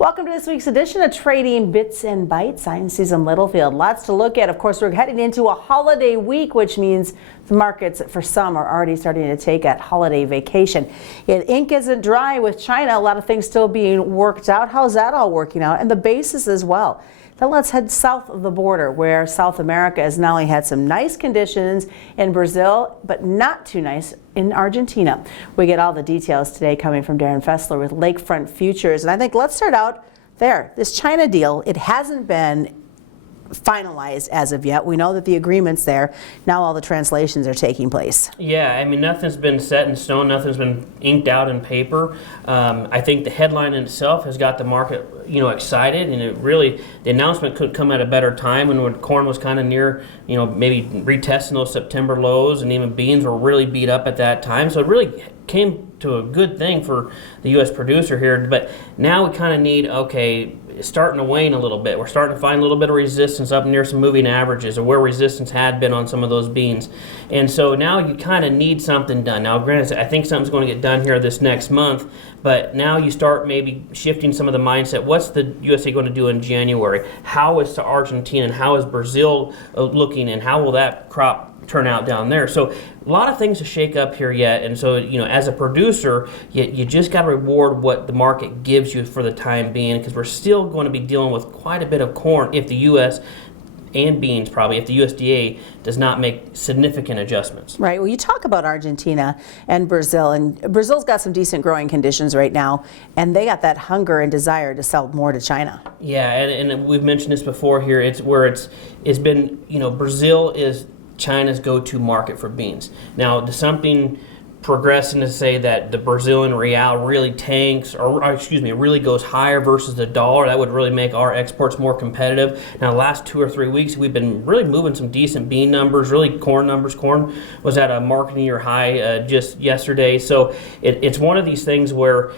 Welcome to this week's edition of Trading Bits and Bytes. I'm Susan Littlefield. Lots to look at. Of course, we're heading into a holiday week, which means the markets for some are already starting to take a holiday vacation. Yet ink isn't dry with China. A lot of things still being worked out. How's that all working out? And the basis as well. Then let's head south of the border, where South America has not only had some nice conditions in Brazil, but not too nice in Argentina. We get all the details today coming from Darin Fessler with Lakefront Futures. And I think let's start out there. This China deal, it hasn't been finalized as of yet. We know that the agreement's there. Now all the translations are taking place. Yeah, I mean, nothing's been set in stone. Nothing's been inked out in paper. I think the headline in itself has got the market, excited, and it really, the announcement could come at a better time when corn was kind of near, maybe retesting those September lows, and even beans were really beat up at that time. So it really came to a good thing for the U.S. producer here. But now we kind of need, it's starting to wane a little bit. We're starting to find a little bit of resistance up near some moving averages, or where resistance had been on some of those beans. And so now you kind of need something done. Now, granted, I think something's going to get done here this next month, but now you start maybe shifting some of the mindset. What's the USA going to do in January? How is Argentina and how is Brazil looking, and how will that crop turn out down there? So a lot of things to shake up here yet, and so as a producer, you just got to reward what the market gives you for the time being, because we're still going to be dealing with quite a bit of corn if the U.S. and beans, probably, if the USDA does not make significant adjustments. Right. Well, you talk about Argentina and Brazil's got some decent growing conditions right now, and they got that hunger and desire to sell more to China. Yeah, and we've mentioned this before here. It's been, Brazil is China's go-to market for beans. Now, does something progressing to say that the Brazilian real really tanks, or really goes higher versus the dollar, that would really make our exports more competitive. Now, the last 2 or 3 weeks, we've been really moving some decent bean numbers, really corn numbers. Corn was at a marketing year high just yesterday. So it's one of these things where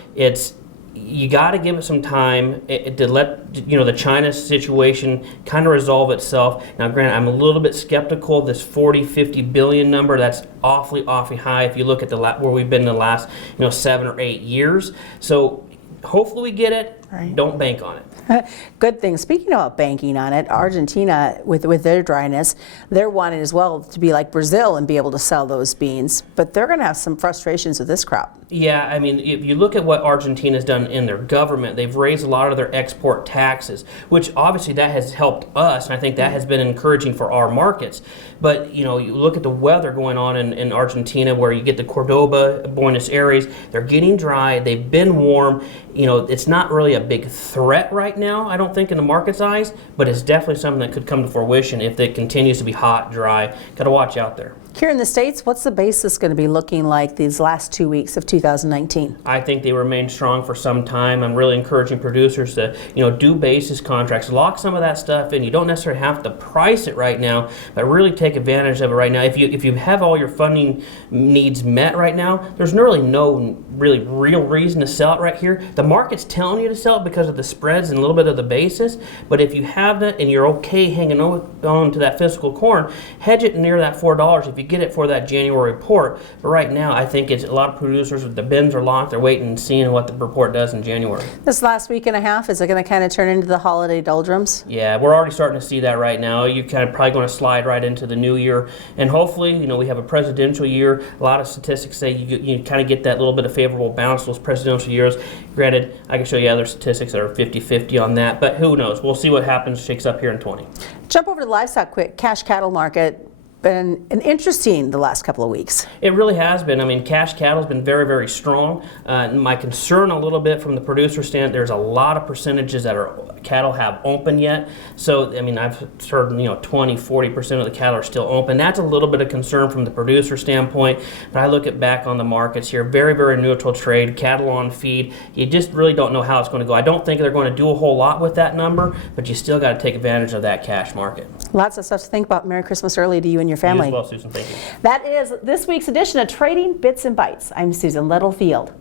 you got to give it some time to let the China situation kind of resolve itself. Now, granted, I'm a little bit skeptical of this 40-50 billion number. That's awfully high if you look at where we've been in the last 7 or 8 years. So hopefully we get it. Right. Don't bank on it. Good thing. Speaking about banking on it, Argentina, with their dryness, they're wanting as well to be like Brazil and be able to sell those beans, but they're going to have some frustrations with this crop. Yeah, I mean, if you look at what Argentina's done in their government, they've raised a lot of their export taxes, which obviously that has helped us, and I think that has been encouraging for our markets. But, you look at the weather going on in Argentina, where you get the Cordoba, Buenos Aires, they're getting dry, they've been warm. It's not really a big threat right now, I don't think, in the market's eyes, but it's definitely something that could come to fruition if it continues to be hot, dry. Got to watch out there. Here in the States, what's the basis going to be looking like these last 2 weeks of 2019? I think they remain strong for some time. I'm really encouraging producers to, do basis contracts, lock some of that stuff in. You don't necessarily have to price it right now, but really take advantage of it right now. If you have all your funding needs met right now, there's really no real reason to sell it right here. The market's telling you to sell it because of the spreads and a little bit of the basis, but if you have that and you're okay hanging on to that physical corn, hedge it near that $4 if you get it for that January report. But right now, I think it's a lot of producers, the bins are locked, they're waiting and seeing what the report does in January. This last week and a half, is it going to kind of turn into the holiday doldrums? Yeah, we're already starting to see that right now. You're kind of probably going to slide right into the new year, and hopefully, we have a presidential year. A lot of statistics say you kind of get that little bit of favorable bounce those presidential years. Granted, I can show you other statistics that are 50-50 on that, but who knows? We'll see what happens, shakes up here in 20. Jump over to the livestock quick. Cash cattle market been interesting the last couple of weeks. It really has been. I mean, cash cattle's been very very strong. My concern a little bit from the producer stand, there's a lot of percentages that are cattle have open yet. So, I mean, I've heard 20-40% of the cattle are still open. That's a little bit of concern from the producer standpoint. But I look at back on the markets here, very very neutral trade, cattle on feed. You just really don't know how it's going to go. I don't think they're going to do a whole lot with that number, but you still got to take advantage of that cash market. Lots of stuff to think about. Merry Christmas early to you and your family. You as well, Susan. Thank you. That is this week's edition of Trading Bits and Bytes. I'm Susan Littlefield.